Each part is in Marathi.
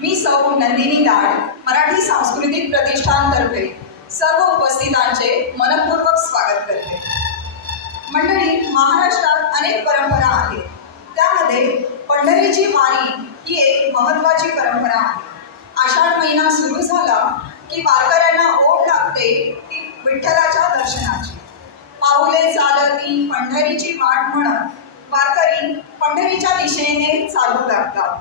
मी सौ नंदिनी लाड मराठी सांस्कृतिक प्रतिष्ठानतर्फे सर्व उपस्थितांचे मनपूर्वक स्वागत करते. मंडळी महाराष्ट्रात अनेक परंपरा आहेत. त्यामध्ये पंढरीची वारी ही एक महत्त्वाची परंपरा आहे. आषाढ महिना सुरू झाला की वारकऱ्यांना ओढ लागते ती विठ्ठलाच्या दर्शनाची. पाऊले चालती पंढरीची वाट म्हणत वारकरी पंढरीच्या दिशेने चालू लागतात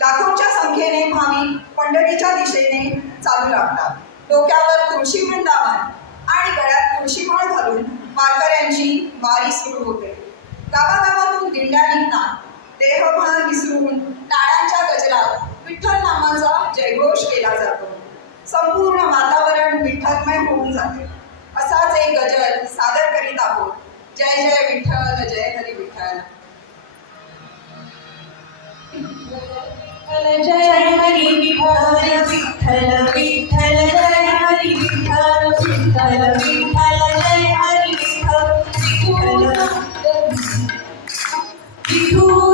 लाखोंच्या संख्येने भावी पंढरीच्या दिशेने चालू लागतात. डोक्यावर तुळशी वृंदावन आणि गळ्यात तुळशीमाळ घालून वारकऱ्यांची वारी सुरू होते. गावागावातून दिंड्या निघतात. देहभान विसरून टाळ्यांच्या गजरात विठ्ठल नामाचा जयघोष केला जातो. संपूर्ण वातावरण विठ्ठलमय होऊन जाते. असाच एक गजल सादर करीत आहोत. जय जय विठ्ठल जय Hari Vitthal. You.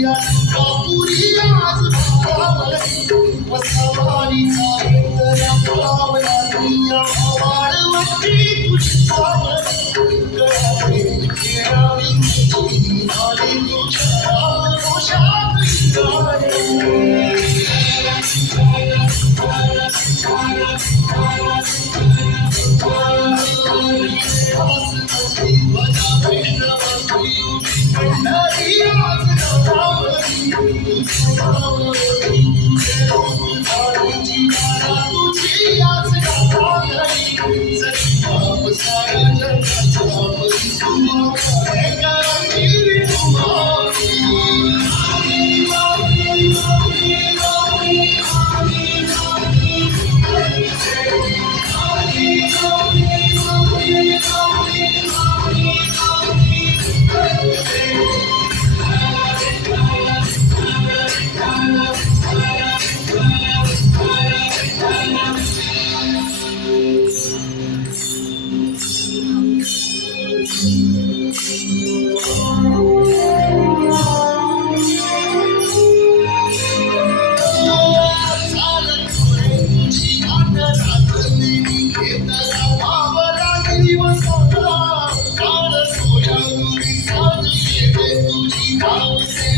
Yeah. Oh.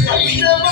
Thank you.